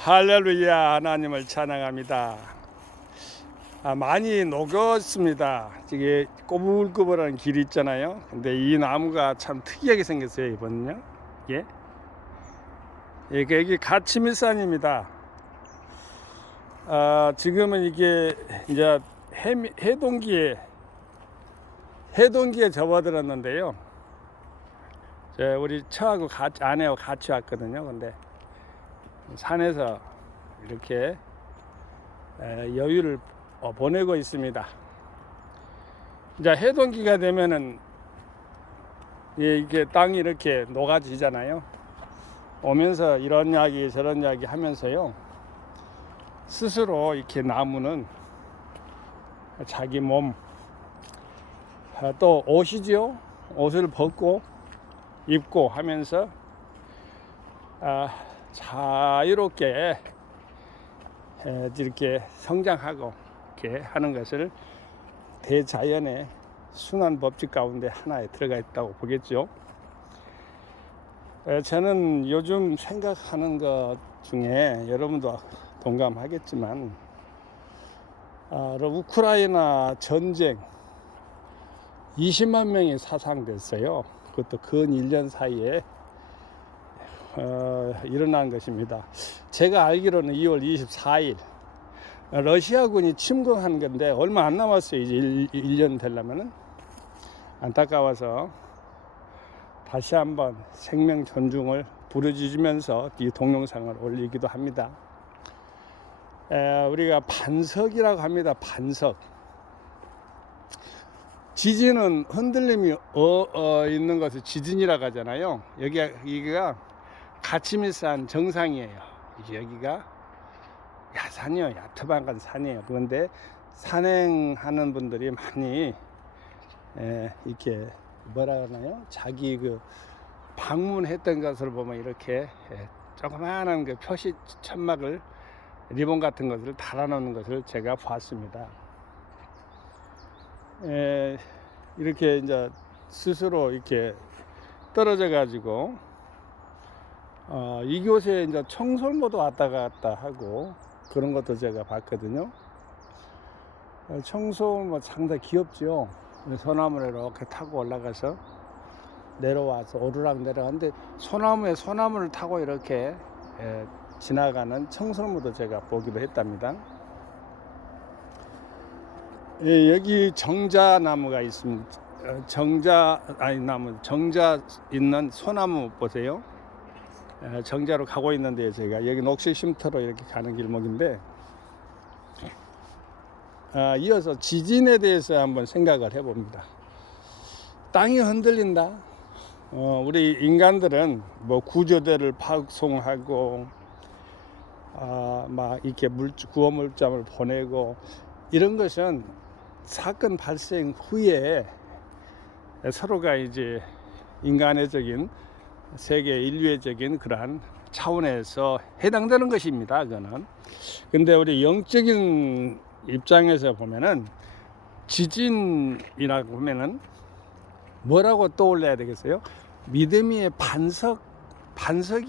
할렐루야, 하나님을 찬양합니다. 많이 녹았습니다. 이게 꼬불꼬불한 길이 있잖아요. 근데 이 나무가 참 특이하게 생겼어요, 이번은요. 예? 여기 가치미산입니다. 지금은 이게 이제 해동기에 접어들었는데요. 우리 처하고 아내하고 같이 왔거든요. 근데 산에서 이렇게 여유를 보내고 있습니다. 이제 해동기가 되면은 이게 땅이 이렇게 녹아지잖아요. 오면서 이런 이야기 저런 이야기 하면서요, 스스로 이렇게 나무는 자기 몸, 또 옷이지요. 옷을 벗고 입고 하면서 자유롭게 이렇게 성장하고 이렇게 하는 것을 대자연의 순환 법칙 가운데 하나에 들어가 있다고 보겠죠. 저는 요즘 생각하는 것 중에 여러분도 동감하겠지만, 우크라이나 전쟁 20만 명이 사상됐어요. 그것도 근 1년 사이에 일어난 것입니다. 제가 알기로는 2월 24일 러시아군이 침공한 건데 얼마 안 남았어요. 이제 1년 되려면은. 안타까워서 다시 한번 생명 존중을 부르짖으면서 이 동영상을 올리기도 합니다. 우리가 반석이라고 합니다. 반석. 지진은 흔들림이 있는 것을 지진이라고 하잖아요. 여기가 가치미산 정상이에요. 여기가 야산이요, 야트방간 산이에요. 그런데 산행하는 분들이 많이 이렇게 뭐라 그러나요? 자기 그 방문했던 것을 보면 이렇게 조그마한 그 표시 천막을, 리본 같은 것을 달아놓는 것을 제가 봤습니다. 이렇게 이제 스스로 이렇게 떨어져 가지고 이곳에 이제 청설모도 왔다 갔다 하고 그런 것도 제가 봤거든요. 청설모 상당히 귀엽죠. 소나무를 이렇게 타고 올라가서 내려와서 오르락 내려가는데 소나무를 타고 이렇게 지나가는 청설모도 제가 보기도 했답니다. 여기 정자나무가 있습니다. 정자 있는 소나무 보세요. 정자로 가고 있는데, 제가 여기 녹색 쉼터로 이렇게 가는 길목인데, 이어서 지진에 대해서 한번 생각을 해봅니다. 땅이 흔들린다. 우리 인간들은 뭐 구조대를 파송하고 막 이렇게 구호물자를 보내고 이런 것은 사건 발생 후에 서로가 이제 인간의적인 세계 인류애적인 그러한 차원에서 해당되는 것입니다. 그거는. 근데 우리 영적인 입장에서 보면은 지진이라고 보면은 뭐라고 떠올려야 되겠어요? 믿음 위에 반석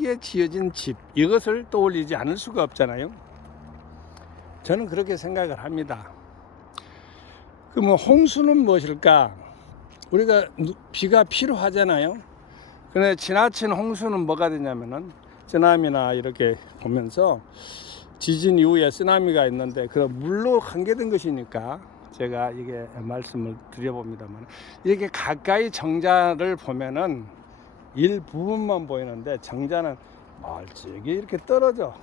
위에 지어진 집, 이것을 떠올리지 않을 수가 없잖아요. 저는 그렇게 생각을 합니다. 그럼 홍수는 무엇일까? 우리가 비가 필요하잖아요. 근데 지나친 홍수는 뭐가 되냐면은, 쓰나미나 이렇게 보면서 지진 이후에 쓰나미가 있는데 그런 물로 관계된 것이니까 제가 이게 말씀을 드려봅니다만, 이렇게 가까이 정자를 보면은 일부분만 보이는데 정자는 멀찍이 이렇게 떨어져.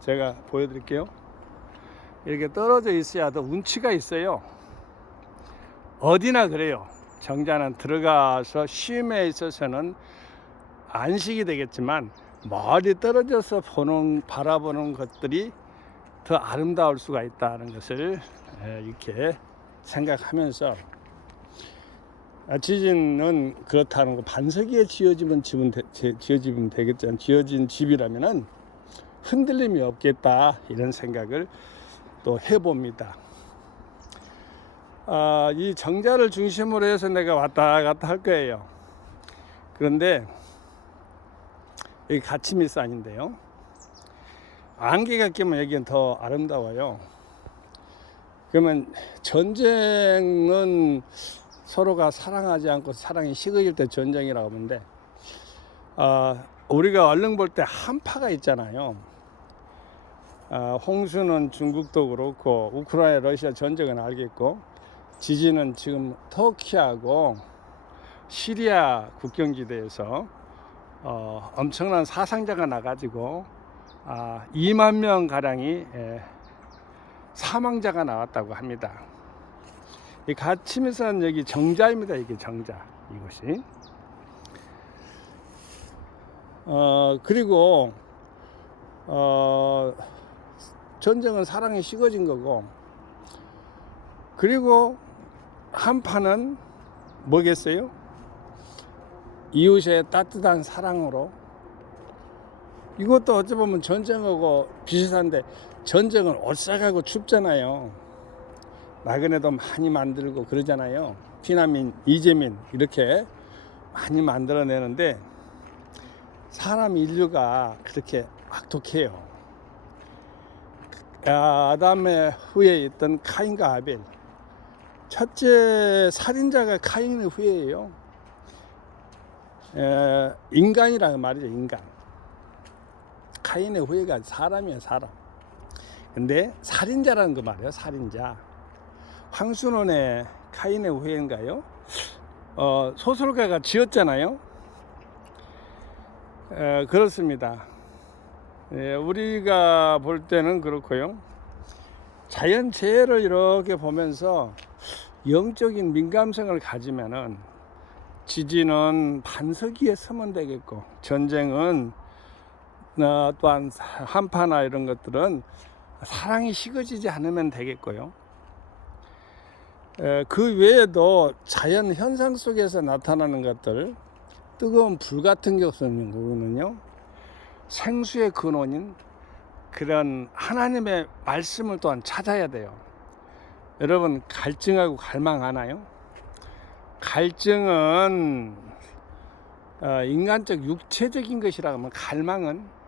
제가 보여드릴게요. 이렇게 떨어져 있어야 더 운치가 있어요. 어디나 그래요. 정자는 들어가서 쉼에 있어서는 안식이 되겠지만 멀리 떨어져서 바라보는 것들이 더 아름다울 수가 있다는 것을 이렇게 생각하면서, 지진은 그렇다는 거, 반석 위에 지어지면 되겠지만 지어진 집이라면은 흔들림이 없겠다, 이런 생각을 또 해봅니다. 이 정자를 중심으로 해서 내가 왔다 갔다 할 거예요. 그런데 여기 가치미산인데요. 안개가 끼면 여기는 더 아름다워요. 그러면 전쟁은 서로가 사랑하지 않고 사랑이 식어질 때 전쟁이라고 하는데, 우리가 얼른 볼 때 한파가 있잖아요. 홍수는 중국도 그렇고 우크라이나 러시아 전쟁은 알겠고, 지진은 지금 터키하고 시리아 국경지대에서 엄청난 사상자가 나가지고 2만 명 가량이 사망자가 나왔다고 합니다. 이 가치미산 여기 정자입니다. 이게 정자, 이곳이. 그리고 전쟁은 사랑이 식어진 거고, 그리고 한파는 뭐겠어요? 이웃의 따뜻한 사랑으로. 이것도 어찌 보면 전쟁하고 비슷한데, 전쟁은 오싹하고 춥잖아요. 나그네도 많이 만들고 그러잖아요. 피난민, 이재민 이렇게 많이 만들어내는데, 사람 인류가 그렇게 악독해요. 아담의 후에 있던 카인과 아벨, 첫째 살인자가 카인의 후예예요. 인간이라는 말이죠. 인간. 카인의 후예가 사람이에요. 사람. 근데 살인자라는 거 말이에요. 살인자. 황순원의 카인의 후예인가요? 소설가가 지었잖아요. 그렇습니다. 우리가 볼 때는 그렇고요. 자연재해를 이렇게 보면서 영적인 민감성을 가지면은, 지진은 반석 위에 서면 되겠고, 전쟁은 또한 한파나 이런 것들은 사랑이 식어지지 않으면 되겠고요. 그 외에도 자연 현상 속에서 나타나는 것들, 뜨거운 불 같은 경우는요, 생수의 근원인 그런 하나님의 말씀을 또한 찾아야 돼요. 여러분, 갈증하고 갈망하나요? 갈증은 인간적 육체적인 것이라고 하면, 갈망은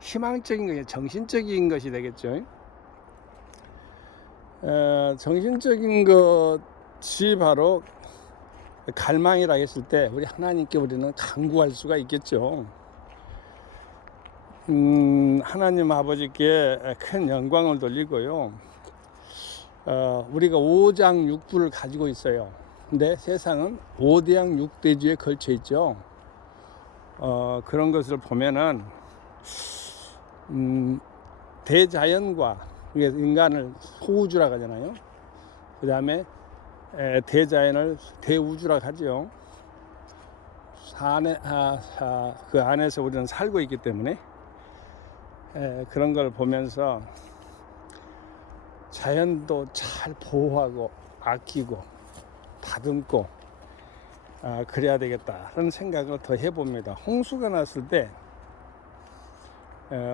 희망적인 것이, 정신적인 것이 되겠죠. 정신적인 것이 바로 갈망이라 했을 때, 우리 하나님께 우리는 간구할 수가 있겠죠. 하나님 아버지께 큰 영광을 돌리고요. 우리가 5장6부를 가지고 있어요. 근데 세상은 5대양 6대주에 걸쳐 있죠. 그런 것을 보면은 대자연과, 인간을 소우주라고 하잖아요. 그 다음에 대자연을 대우주라고 하죠. 그 안에서 우리는 살고 있기 때문에 그런 걸 보면서 자연도 잘 보호하고 아끼고 다듬고 그래야 되겠다는 생각을 더 해봅니다. 홍수가 났을 때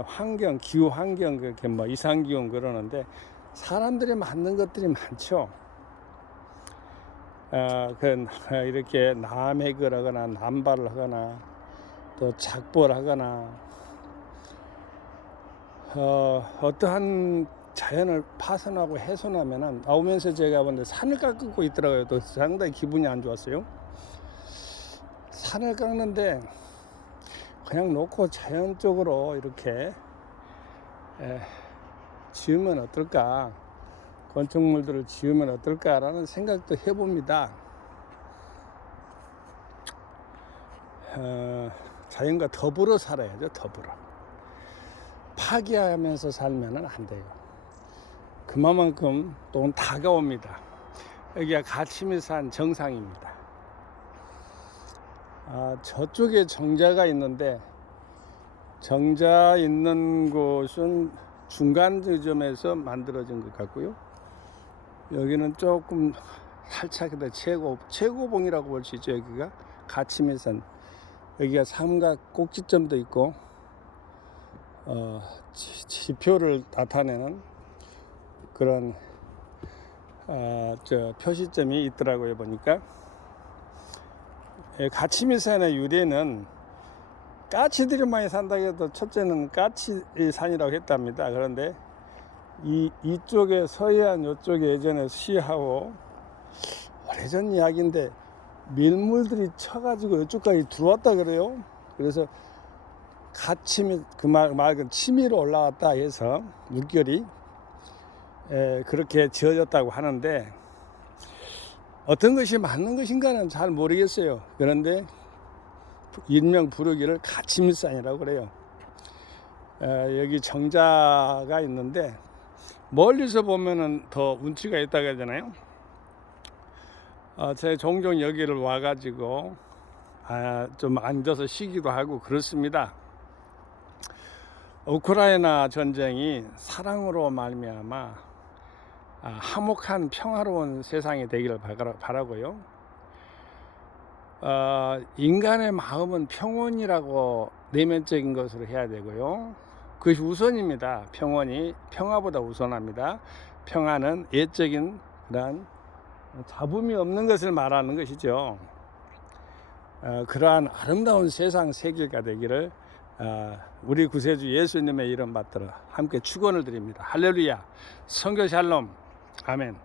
환경, 기후 환경, 그렇게 뭐 이상기온 그러는데, 사람들이 만든 것들이 많죠. 이렇게 남획을 하거나 남발을 하거나 또 작벌 하거나 어떠한 자연을 파손하고 훼손하면은, 나오면서 제가 보는데 산을 깎고 있더라고요. 또 상당히 기분이 안 좋았어요. 산을 깎는데 그냥 놓고 자연적으로 이렇게 지으면 어떨까, 건축물들을 지으면 어떨까라는 생각도 해봅니다. 자연과 더불어 살아야죠. 더불어. 파괴하면서 살면은 안 돼요. 그만큼 또 다가옵니다. 여기가 가치미산 정상입니다. 저쪽에 정자가 있는데, 정자 있는 곳은 중간 지점에서 만들어진 것 같고요. 여기는 조금 살짝 최고봉이라고 볼 수 있죠. 여기가 가치미산. 여기가 삼각 꼭지점도 있고, 지표를 나타내는 그런 표시점이 있더라고요. 보니까 가치미산의 유래는 까치들이 많이 산다고 해도 첫째는 까치 산이라고 했답니다. 그런데 이쪽에 서해안 이쪽에 예전에 시하고 오래전 이야기인데 밀물들이 쳐가지고 이쪽까지 들어왔다 그래요. 그래서 가침이 맑은 치미로 올라왔다 해서 물결이 그렇게 지어졌다고 하는데 어떤 것이 맞는 것인가는 잘 모르겠어요. 그런데 일명 부르기를 가침산이라고 그래요. 여기 정자가 있는데 멀리서 보면은 더 운치가 있다고 하잖아요. 제가 종종 여기를 와가지고 좀 앉아서 쉬기도 하고 그렇습니다. 우크라이나 전쟁이 사랑으로 말미암아 화목한 평화로운 세상이 되기를 바라고요. 인간의 마음은 평온이라고 내면적인 것으로 해야 되고요. 그것이 우선입니다. 평화보다 우선합니다. 평화는 예적인 그러한 잡음이 없는 것을 말하는 것이죠. 그러한 아름다운 세상 세계가 되기를 우리 구세주 예수님의 이름 받들어 함께 축원을 드립니다. 할렐루야. 선교 샬롬. 아멘.